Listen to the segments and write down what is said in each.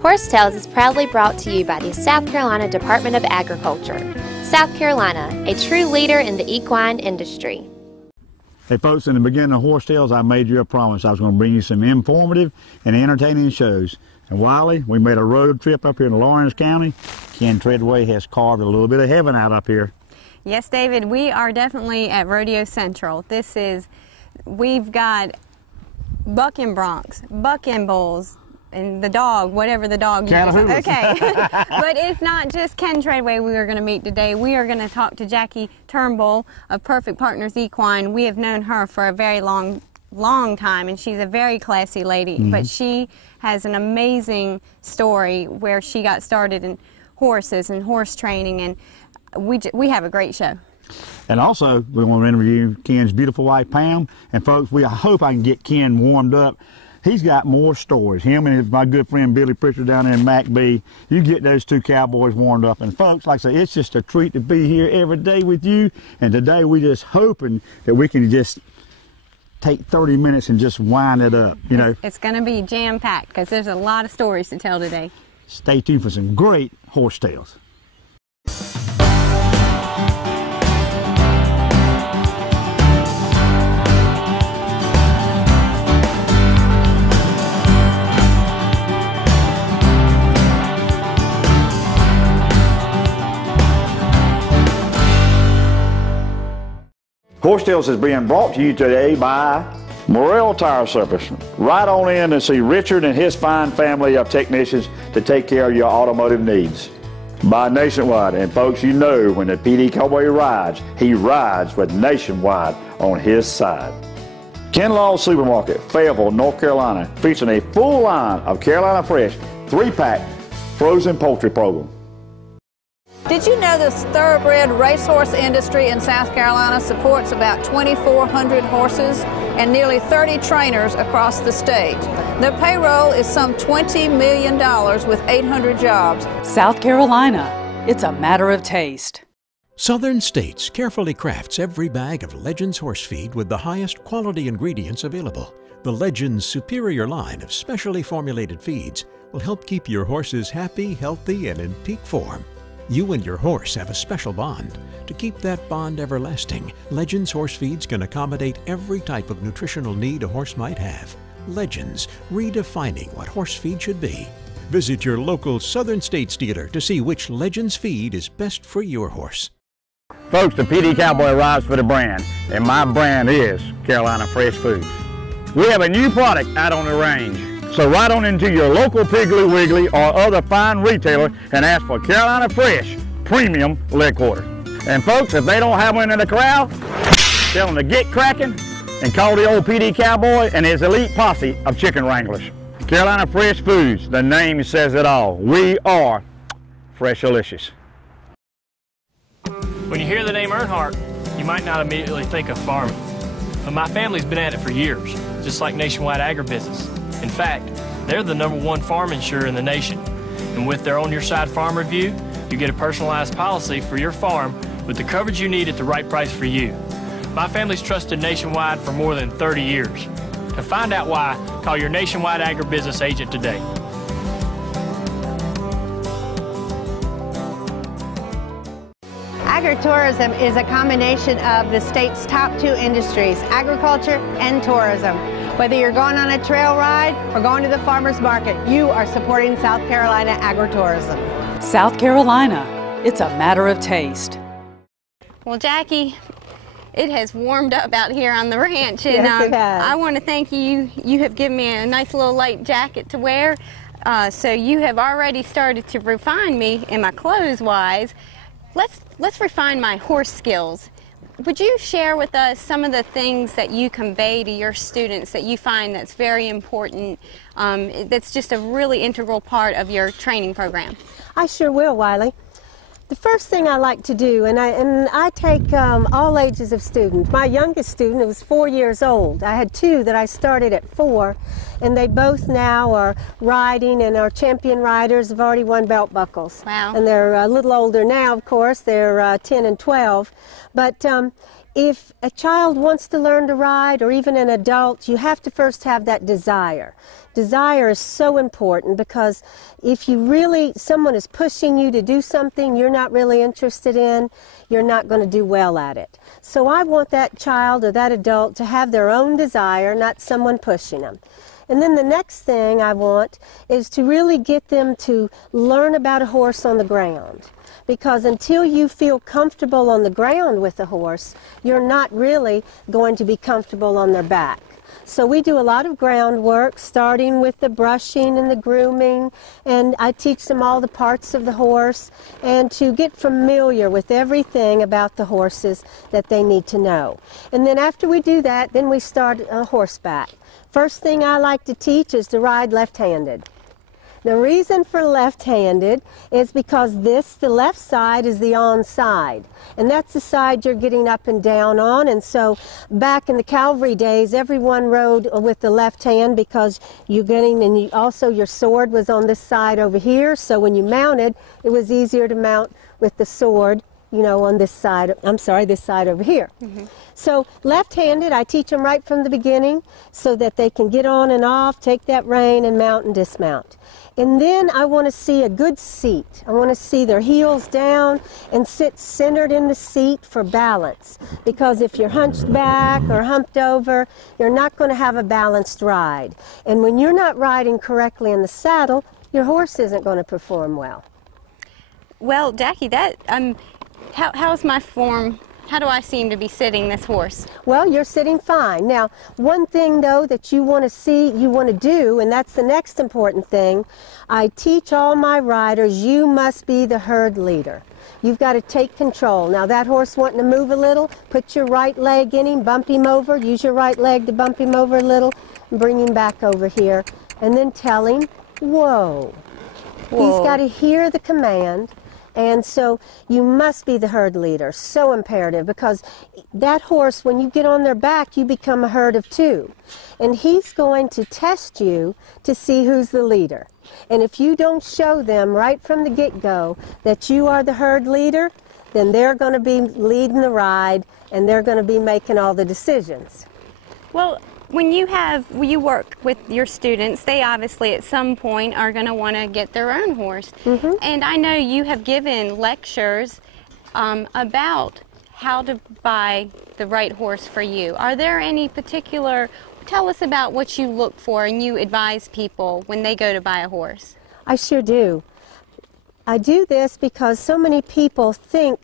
Horse Tales is proudly brought to you by the South Carolina Department of Agriculture. South Carolina, a true leader in the equine industry. Hey folks, in the beginning of Horse Tales, I made you a promise I was going to bring you some informative and entertaining shows. And Wiley, we made a road trip up here in Lawrence County. Ken Treadway has carved a little bit of heaven out up here. Yes, David, we are definitely at Rodeo Central. We've got buck and broncs, buck and bulls, and the dog, whatever the dog you just, okay. But it's not just Ken Treadway we are going to meet today. We are going to talk to Jackie Turnbull of Perfect Partners Equine. We have known her for a very long time, and she's a very classy lady, but she has an amazing story where she got started in horses and horse training, and we have a great show. And also, we want to interview Ken's beautiful wife, Pam. And folks, I hope I can get Ken warmed up. He's got more stories. Him and my good friend Billy Pritchard down there in MacB. You get those two cowboys warmed up. And folks, like I say, it's just a treat to be here every day with you. And today we're just hoping that we can just take 30 minutes and just wind it up, you know. It's going to be jam-packed because there's a lot of stories to tell today. Stay tuned for some great horse tales. Horse Tales is being brought to you today by Morrell Tire Service. Right on in and see Richard and his fine family of technicians to take care of your automotive needs. By Nationwide, and folks, you know when the PD Cowboy rides, he rides with Nationwide on his side. Ken Law's Supermarket, Fayetteville, North Carolina, featuring a full line of Carolina Fresh 3-pack frozen poultry program. Did you know the thoroughbred racehorse industry in South Carolina supports about 2,400 horses and nearly 30 trainers across the state? Their payroll is some $20 million with 800 jobs. South Carolina, it's a matter of taste. Southern States carefully crafts every bag of Legends horse feed with the highest quality ingredients available. The Legends superior line of specially formulated feeds will help keep your horses happy, healthy, and in peak form. You and your horse have a special bond. To keep that bond everlasting, Legends horse feeds can accommodate every type of nutritional need a horse might have. Legends, redefining what horse feed should be. Visit your local Southern States dealer to see which Legends feed is best for your horse. Folks, the PD Cowboy rides for the brand, and my brand is Carolina Fresh Foods. We have a new product out on the range. So ride on into your local Piggly Wiggly or other fine retailer and ask for Carolina Fresh Premium Leg Quarters. And folks, if they don't have one in the corral, tell them to get cracking and call the old PD Cowboy and his elite posse of chicken wranglers. Carolina Fresh Foods, the name says it all. We are Freshalicious. When you hear the name Earnhardt, you might not immediately think of farming. But my family's been at it for years, just like Nationwide Agribusiness. In fact, they're the #1 farm insurer in the nation. And with their On Your Side Farm Review, you get a personalized policy for your farm with the coverage you need at the right price for you. My family's trusted Nationwide for more than 30 years. To find out why, call your Nationwide Agribusiness agent today. Agritourism is a combination of the state's top 2 industries, agriculture and tourism. Whether you're going on a trail ride or going to the farmer's market, you are supporting South Carolina agritourism. South Carolina, it's a matter of taste. Well, Jackie, it has warmed up out here on the ranch, and Yes, it has. I want to thank you. You have given me a nice little light jacket to wear, so you have already started to refine me in my clothes-wise. Let's refine my horse skills. Would you share with us some of the things that you convey to your students that you find that's very important, that's just a really integral part of your training program? I sure will, Wiley. The first thing I like to do, and I take all ages of students. My youngest student was 4 years old. I had 2 that I started at 4, and they both now are riding and are champion riders, have already won belt buckles. Wow. And they're a little older now, of course. They're 10 and 12. But if a child wants to learn to ride, or even an adult, you have to first have that desire desire is so important, because if someone is pushing you to do something you're not really interested in, you're not going to do well at it. So I want that child or that adult to have their own desire, not someone pushing them. And then the next thing I want is to really get them to learn about a horse on the ground. Because until you feel comfortable on the ground with a horse, you're not really going to be comfortable on their back. So we do a lot of groundwork, starting with the brushing and the grooming, and I teach them all the parts of the horse, and to get familiar with everything about the horses that they need to know. And then after we do that, then we start horseback. First thing I like to teach is to ride left-handed. The reason for left-handed is because the left side is the on side, and that's the side you're getting up and down on. And so back in the cavalry days, everyone rode with the left hand because also your sword was on this side over here, so when you mounted, it was easier to mount with the sword, on this side, this side over here. Mm-hmm. So left-handed, I teach them right from the beginning so that they can get on and off, take that rein, and mount and dismount. And then I want to see a good seat. I want to see their heels down and sit centered in the seat for balance. Because if you're hunched back or humped over, you're not going to have a balanced ride. And when you're not riding correctly in the saddle, your horse isn't going to perform well. Well, Jackie, how's my form? How do I seem to be sitting this horse? Well, you're sitting fine. Now, one thing, though, that you want to do, and that's the next important thing, I teach all my riders, you must be the herd leader. You've got to take control. Now, that horse wanting to move a little, put your right leg in him, bump him over, use your right leg to bump him over a little, and bring him back over here, and then tell him, whoa. He's got to hear the command. And so you must be the herd leader. So imperative, because that horse, when you get on their back, you become a herd of two. And he's going to test you to see who's the leader. And if you don't show them right from the get-go that you are the herd leader, then they're going to be leading the ride and they're going to be making all the decisions. Well, when you work with your students, they obviously at some point are going to want to get their own horse. Mm-hmm. And I know you have given lectures about how to buy the right horse for you. Are there any particular, tell us about what you look for and you advise people when they go to buy a horse. I sure do. I do this because so many people think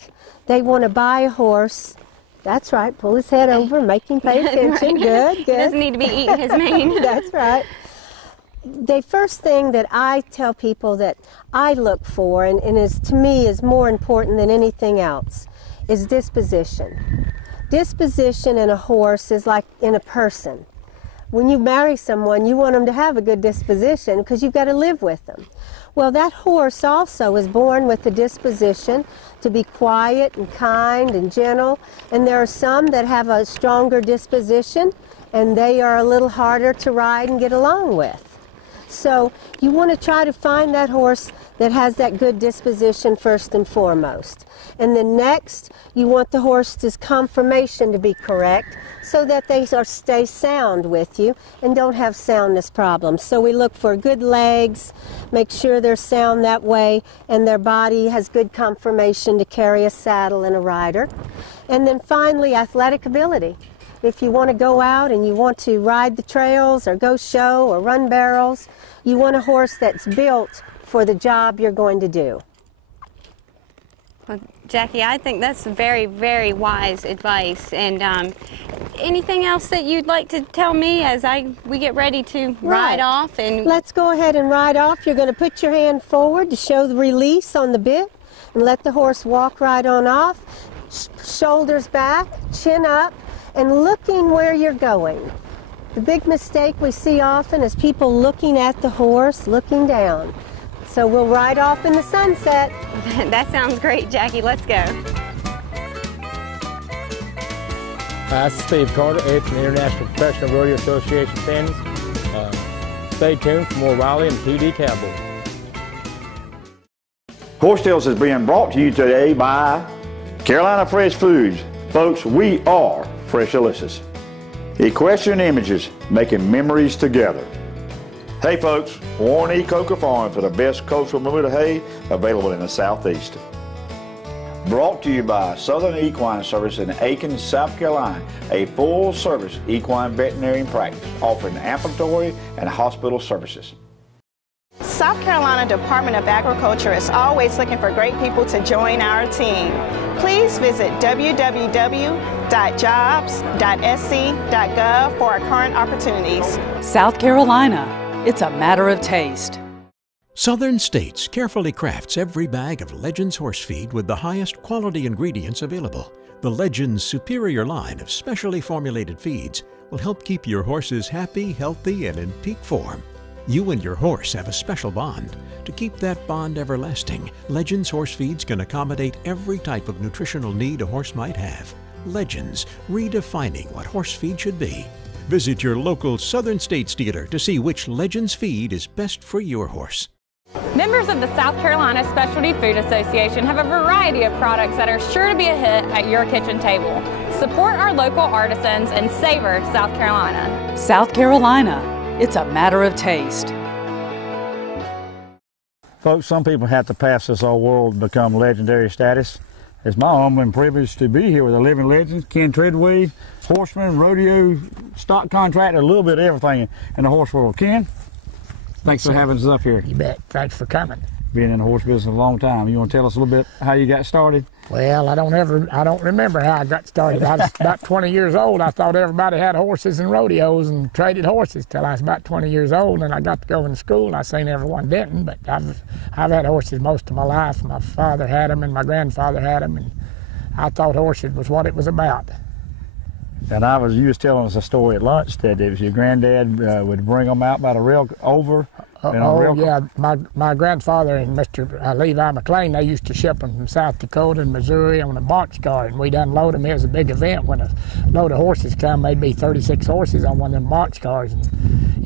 they want to buy a horse. That's right. Pull his head over, make him pay attention. Good, good. He doesn't need to be eating his mane. That's right. The first thing that I tell people that I look for, and to me is more important than anything else, is disposition. Disposition in a horse is like in a person. When you marry someone, you want them to have a good disposition because you've got to live with them. Well, that horse also is born with the disposition to be quiet and kind and gentle, and there are some that have a stronger disposition and they are a little harder to ride and get along with. So you want to try to find that horse that has that good disposition first and foremost. And then next, you want the horse's conformation to be correct so that they stay sound with you and don't have soundness problems. So we look for good legs, make sure they're sound that way, and their body has good conformation to carry a saddle and a rider. And then finally, athletic ability. If you want to go out and you want to ride the trails or go show or run barrels, you want a horse that's built for the job you're going to do. Well, Jackie, I think that's very, very wise advice. And anything else that you'd like to tell me as we get ready to ride off? And let's go ahead and ride off. You're going to put your hand forward to show the release on the bit and let the horse walk right on off. Shoulders back, chin up, and looking where you're going. The big mistake we see often is people looking at the horse, looking down. So we'll ride off in the sunset. That sounds great, Jackie. Let's go. Hi, this is Steve Carter, Ed from the International Professional Rodeo Association standings. Stay tuned for more Riley and PD Cowboy. Horse Tales is being brought to you today by Carolina Fresh Foods. Folks, we are Fresh Delicious. Equestrian Images, making memories together. Hey folks, Warren E. Coker Farm for the best coastal Bermuda hay available in the Southeast. Brought to you by Southern Equine Service in Aiken, South Carolina, a full-service equine veterinarian practice offering ambulatory and hospital services. South Carolina Department of Agriculture is always looking for great people to join our team. Please visit www.jobs.sc.gov for our current opportunities. South Carolina, it's a matter of taste. Southern States carefully crafts every bag of Legends horse feed with the highest quality ingredients available. The Legends superior line of specially formulated feeds will help keep your horses happy, healthy, and in peak form. You and your horse have a special bond. To keep that bond everlasting, Legends horse feeds can accommodate every type of nutritional need a horse might have. Legends, redefining what horse feed should be. Visit your local Southern States dealer to see which Legends feed is best for your horse. Members of the South Carolina Specialty Food Association have a variety of products that are sure to be a hit at your kitchen table. Support our local artisans and savor South Carolina. South Carolina, it's a matter of taste. Folks, some people have to pass this old world to become legendary status. It's my honor and privilege to be here with a living legend, Ken Treadway, horseman, rodeo, stock contractor, a little bit of everything in the horse world. Ken, thanks for having us up here. You bet. Thanks for coming. Been in the horse business a long time. You want to tell us a little bit how you got started? Well, I don't remember how I got started. I was about 20 years old. I thought everybody had horses and rodeos and traded horses till I was about 20 years old, and I got to go into school, and I seen everyone didn't, but I've had horses most of my life. My father had them, and my grandfather had them, and I thought horses was what it was about. And you was telling us a story at lunch that it was your granddad would bring them out by the rail over. Yeah, my grandfather and Mr. Levi McLean, they used to ship them from South Dakota and Missouri on a box car, and we'd unload them. It was a big event when a load of horses come. There'd be 36 horses on one of them box cars, and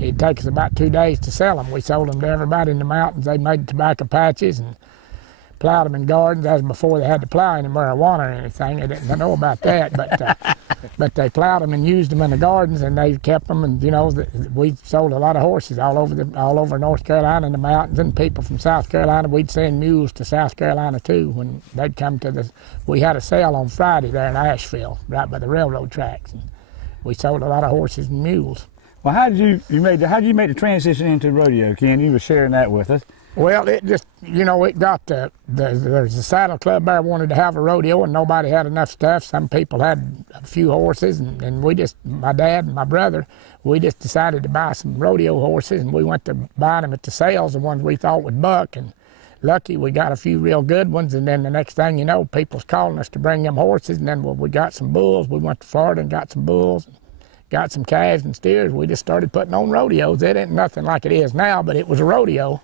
it'd take us about 2 days to sell them. We sold them to everybody in the mountains. They made tobacco patches and plowed them in gardens. That was before they had to plow any marijuana or anything. They didn't know about that, but they plowed them and used them in the gardens, and they kept them. And we sold a lot of horses all over North Carolina in the mountains, and people from South Carolina. We'd send mules to South Carolina too when they'd come to the. We had a sale on Friday there in Asheville, right by the railroad tracks, and we sold a lot of horses and mules. Well, how did you make the transition into rodeo, Ken? You were sharing that with us. Well, it just, it got there's a saddle club there wanted to have a rodeo, and nobody had enough stuff. Some people had a few horses, and my dad and my brother, we just decided to buy some rodeo horses, and we went to buy them at the sales, the ones we thought would buck, and lucky we got a few real good ones, and then the next thing you know, people's calling us to bring them horses, and then we got some bulls. We went to Florida and got some bulls, and got some calves and steers. We just started putting on rodeos. It ain't nothing like it is now, but it was a rodeo.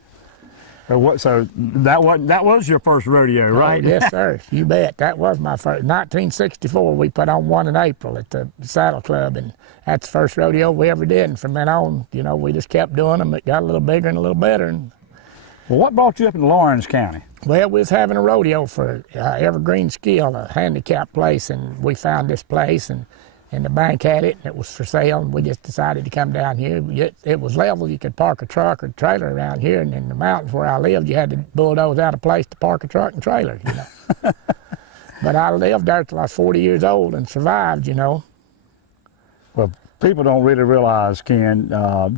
So that was your first rodeo, right? Oh, yes, sir. You bet. That was my first. 1964, we put on one in April at the Saddle Club, and that's the first rodeo we ever did. And from then on, we just kept doing them. It got a little bigger and a little better. Well, what brought you up in Lawrence County? Well, we was having a rodeo for Evergreen Skill, a handicap place, and we found this place, and the bank had it, and it was for sale, and we just decided to come down here. It was level. You could park a truck or trailer around here, and in the mountains where I lived, you had to bulldoze out a place to park a truck and trailer, But I lived there till I was 40 years old and survived, Well, people don't really realize, Ken,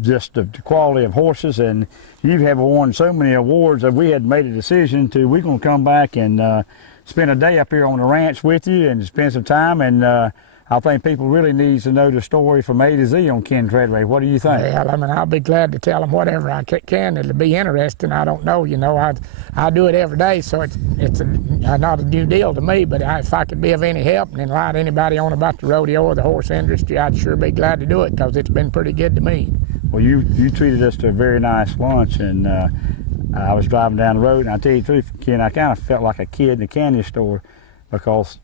just the quality of horses, and you have won so many awards that we had made a decision we're going to come back and spend a day up here on the ranch with you and spend some time, and I think people really need to know the story from A to Z on Ken Treadway. What do you think? Well, I'll be glad to tell them whatever I can. It'll be interesting. I don't know, I do it every day, so it's not a new deal to me, but if I could be of any help and enlighten anybody on about the rodeo or the horse industry, I'd sure be glad to do it, because it's been pretty good to me. Well, you treated us to a very nice lunch, and I was driving down the road, and I tell you the truth, Ken, I kind of felt like a kid in a candy store, because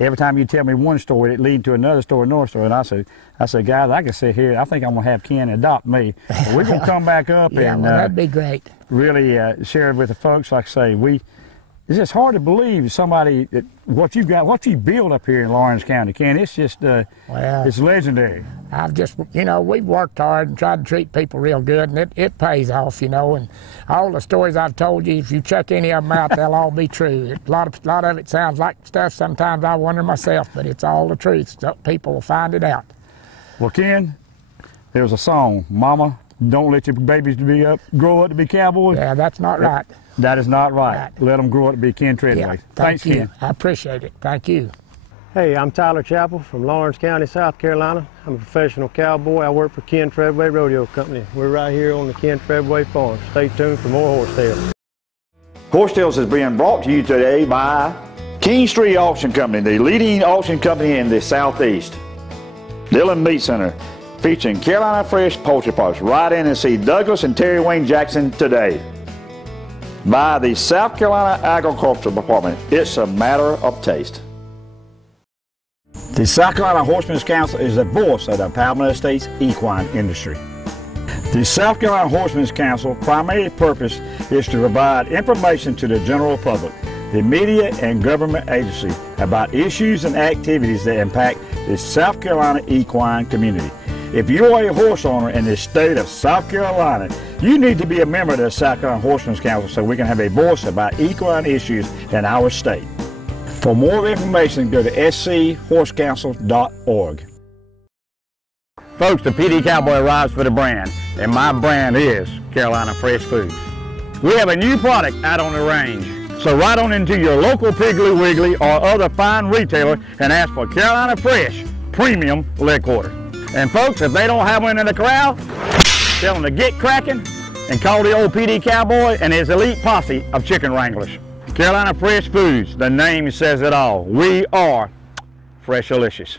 every time you tell me one story, it leads to another story, And I said, guys, I can sit here. I think I'm going to have Ken adopt me. But we're going to come back up and that'd be great. Really share it with the folks. Like I say, It's just hard to believe somebody that what you build up here in Lawrence County, Ken. It's just, well, it's legendary. I've just, you know, we've worked hard and tried to treat people real good, and it pays off, you know. And all the stories I've told you, if you check any of them out, they'll all be true. A lot of it sounds like stuff. Sometimes I wonder myself, but it's all the truth. So people will find it out. Well, Ken, there's a song, "Mama, don't let your babies grow up to be cowboys." Yeah, that's not right. That is not right. Let them grow up to be Ken Treadway. Yeah, Thanks, you. Ken. I appreciate it. Thank you. Hey, I'm Tyler Chappell from Lawrence County, South Carolina. I'm a professional cowboy. I work for Ken Treadway Rodeo Company. We're right here on the Ken Treadway farm. Stay tuned for more Horse Tales. Horse Tales is being brought to you today by King Street Auction Company, the leading auction company in the Southeast. Dillon Meat Center, featuring Carolina Fresh Poultry Products. Ride in and see Douglas and Terry Wayne Jackson today. By the South Carolina Agricultural Department. It's a matter of taste. The South Carolina Horsemen's Council is the voice of the Pam Estates equine industry. The South Carolina Horsemen's Council primary purpose is to provide information to the general public, the media and government agencies about issues and activities that impact the South Carolina equine community. If you are a horse owner in the state of South Carolina, you need to be a member of the South Carolina Horsemen's Council so we can have a voice about equine issues in our state. For more information, go to schorsecouncil.org. Folks, the PD Cowboy arrives for the brand, and my brand is Carolina Fresh Foods. We have a new product out on the range, so ride on into your local Piggly Wiggly or other fine retailer and ask for Carolina Fresh Premium Leg Quarter. And folks, if they don't have one in the corral, tell them to get cracking and call the old PD Cowboy and his elite posse of chicken wranglers. Carolina Fresh Foods, the name says it all. We are Freshalicious.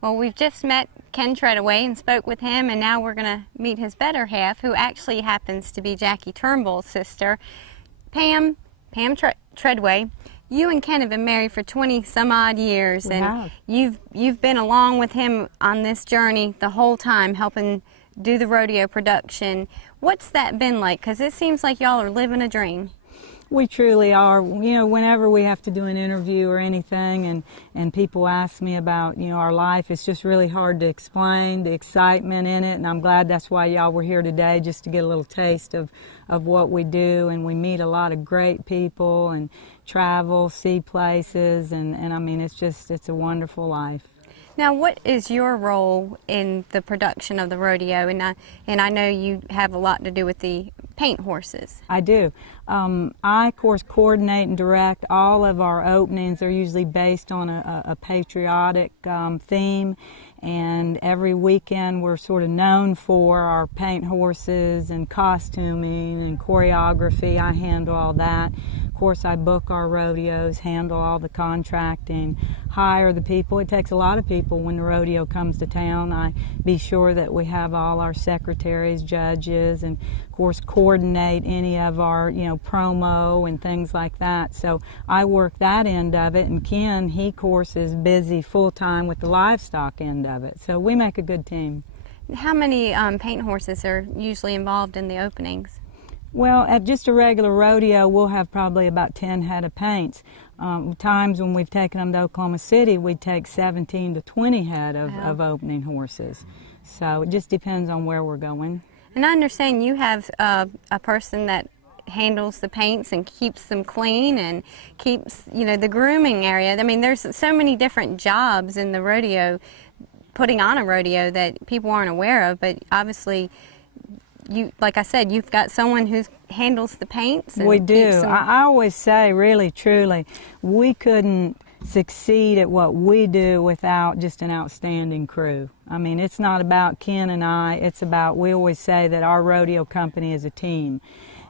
Well, we've just met Ken Treadway and spoke with him, and now we're going to meet his better half, who actually happens to be Jackie Turnbull's sister, Pam Treadway. You and Ken have been married for 20 some odd years, and you've been along with him on this journey the whole time, helping do the rodeo production. What's that been like? Because it seems like y'all are living a dream. We truly are. You know, whenever we have to do an interview or anything and people ask me about, you know, our life, it's just really hard to explain the excitement in it, and I'm glad that's why y'all were here today, just to get a little taste of what we do. And we meet a lot of great people and travel, see places, and I mean, it's a wonderful life. Now, what is your role in the production of the rodeo? And I know you have a lot to do with the paint horses. I do. I, of course, coordinate and direct all of our openings. They're usually based on a patriotic theme, and every weekend we're sort of known for our paint horses and costuming and choreography. I handle all that. Of course, I book our rodeos, handle all the contracting, hire the people. It takes a lot of people when the rodeo comes to town. I be sure that we have all our secretaries, judges, and of course coordinate any of our, you know, promo and things like that. So I work that end of it, and Ken, he of course is busy full-time with the livestock end of it. So we make a good team. How many paint horses are usually involved in the openings? Well, at just a regular rodeo, we'll have probably about 10 head of paints. Times when we've taken them to Oklahoma City, we take 17 to 20 head of opening horses. So it just depends on where we're going. And I understand you have a person that handles the paints and keeps them clean and keeps, you know, the grooming area. I mean, there's so many different jobs in the rodeo, putting on a rodeo, that people aren't aware of, but obviously, you, like I said, you've got someone who handles the paints. And we do. Keeps them... I always say, really, truly, we couldn't succeed at what we do without just an outstanding crew. I mean, it's not about Ken and I. It's about, we always say that our rodeo company is a team.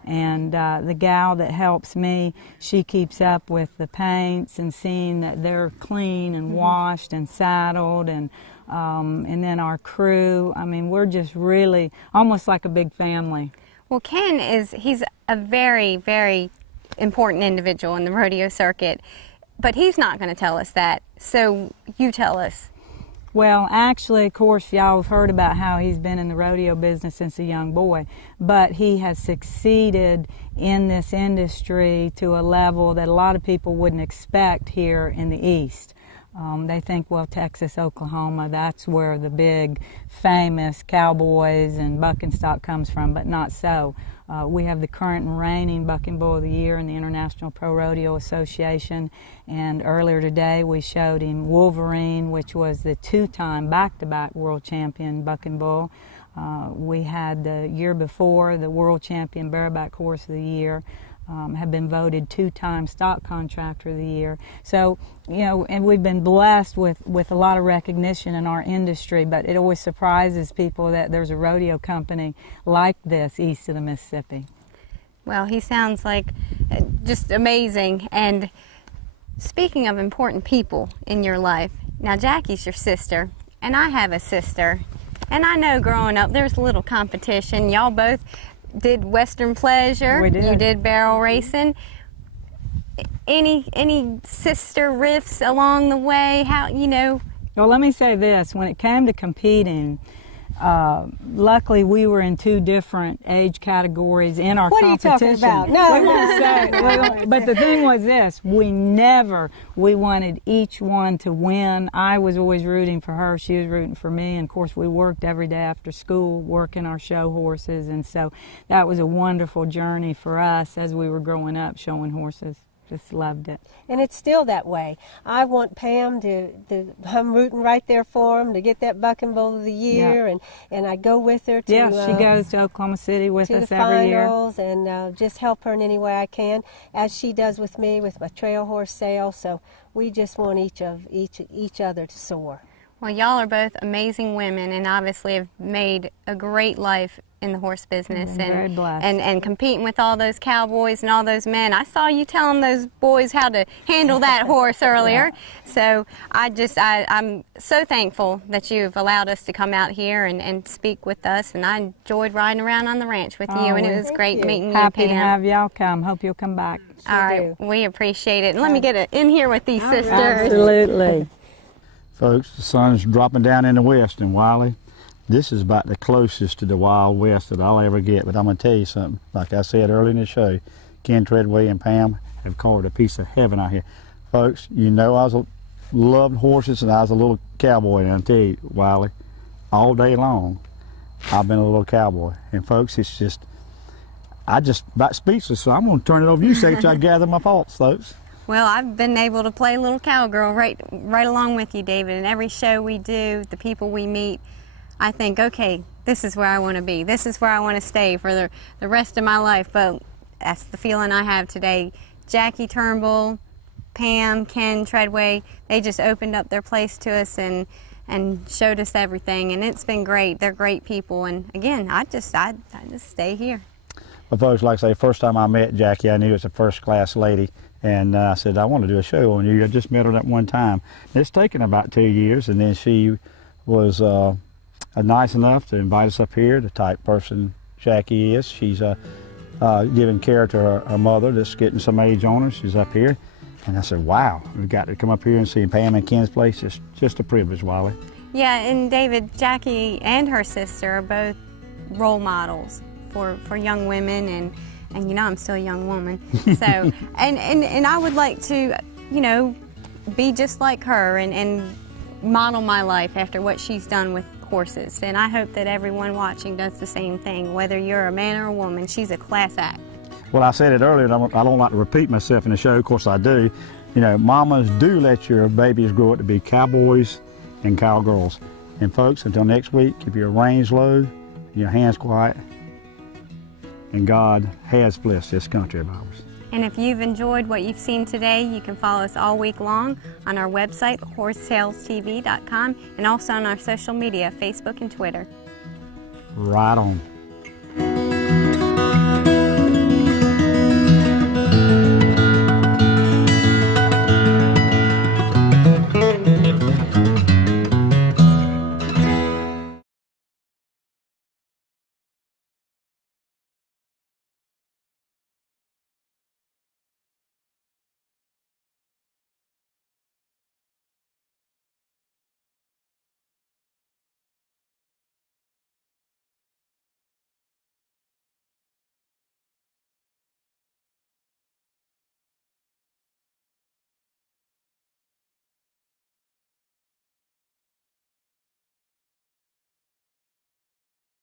And the gal that helps me, she keeps up with the paints and seeing that they're clean and washed and saddled, and then our crew. I mean, we're just really almost like a big family. Well, Ken he's a very, very important individual in the rodeo circuit, but he's not going to tell us that. So you tell us. Well, actually, of course, y'all have heard about how he's been in the rodeo business since a young boy, but he has succeeded in this industry to a level that a lot of people wouldn't expect here in the East. They think, well, Texas, Oklahoma, that's where the big, famous cowboys and bucking stock comes from, but not so. We have the current and reigning Bucking Bull of the Year in the International Pro Rodeo Association, and earlier today we showed him Wolverine, which was the two-time back-to-back world champion Bucking Bull. We had the year before the world champion bareback horse of the year. Have been voted two-time stock contractor of the year. So, you know, and we've been blessed with a lot of recognition in our industry, but it always surprises people that there's a rodeo company like this east of the Mississippi. Well, he sounds like just amazing. And speaking of important people in your life, now Jackie's your sister, and I have a sister. And I know growing up there's a little competition. Y'all both did Western Pleasure. We did. You did barrel racing. Any sister riffs along the way? How, you know? Well, let me say this. When it came to competing, luckily we were in two different age categories in our competition. What are you talking about? No. But the thing was this, we wanted each one to win. I was always rooting for her, she was rooting for me, and of course we worked every day after school working our show horses, and so that was a wonderful journey for us as we were growing up showing horses. Just loved it. And it's still that way. I want Pam I'm rooting right there for him to get that Bucking Bull of the Year, Yeah. and I go with her to she goes to Oklahoma City with us the every year. finals, and just help her in any way I can, as she does with me with my trail horse sale. So we just want each other to soar. Well, y'all are both amazing women and obviously have made a great life in the horse business, Very blessed. and competing with all those cowboys and all those men. I saw you telling those boys how to handle that horse earlier. So I'm so thankful that you've allowed us to come out here and speak with us, and I enjoyed riding around on the ranch with you, and it was great meeting you, Pam. Happy to have y'all come. Hope you'll come back. All right, we appreciate it. And let me get in here with these sisters. Absolutely. Folks, the sun's dropping down in the west, and Wiley, this is about the closest to the Wild West that I'll ever get. But I'm going to tell you something. Like I said earlier in the show, Ken Treadway and Pam have carved a piece of heaven out here. Folks, you know I loved horses and I was a little cowboy, and I'll tell you, Wiley, all day long, I've been a little cowboy. And folks, it's just, I just about speechless, so I'm going to turn it over to you so I gather my thoughts, folks. Well, I've been able to play little cowgirl right along with you, David. And every show we do, the people we meet, I think, okay, this is where I want to be. This is where I want to stay for the rest of my life. But that's the feeling I have today. Jackie Turnbull, Pam, Ken Treadway, they just opened up their place to us and showed us everything. And it's been great. They're great people. And again, I just stay here. Well, folks, like I say, first time I met Jackie, I knew it was a first-class lady. And I said, I want to do a show on you. I just met her that one time. It's taken about 2 years, and then she was nice enough to invite us up here, the type person Jackie is. She's giving care to her mother that's getting some age on her. She's up here. And I said, wow, we got to come up here and see Pam and Ken's place. It's just a privilege, Wiley. Yeah, and David, Jackie and her sister are both role models for young women, and you know I'm still a young woman, so and I would like to, you know, be just like her and model my life after what she's done with horses, and I hope that everyone watching does the same thing, whether you're a man or a woman. She's a class act. Well, I said it earlier, and I don't like to repeat myself in the show. Of course I do. You know, mamas, do let your babies grow up to be cowboys and cowgirls. And folks, until next week, keep your reins low, your hands quiet, and God has blessed this country of ours. And if you've enjoyed what you've seen today, you can follow us all week long on our website, horsesalestv.com, and also on our social media, Facebook and Twitter. Right on.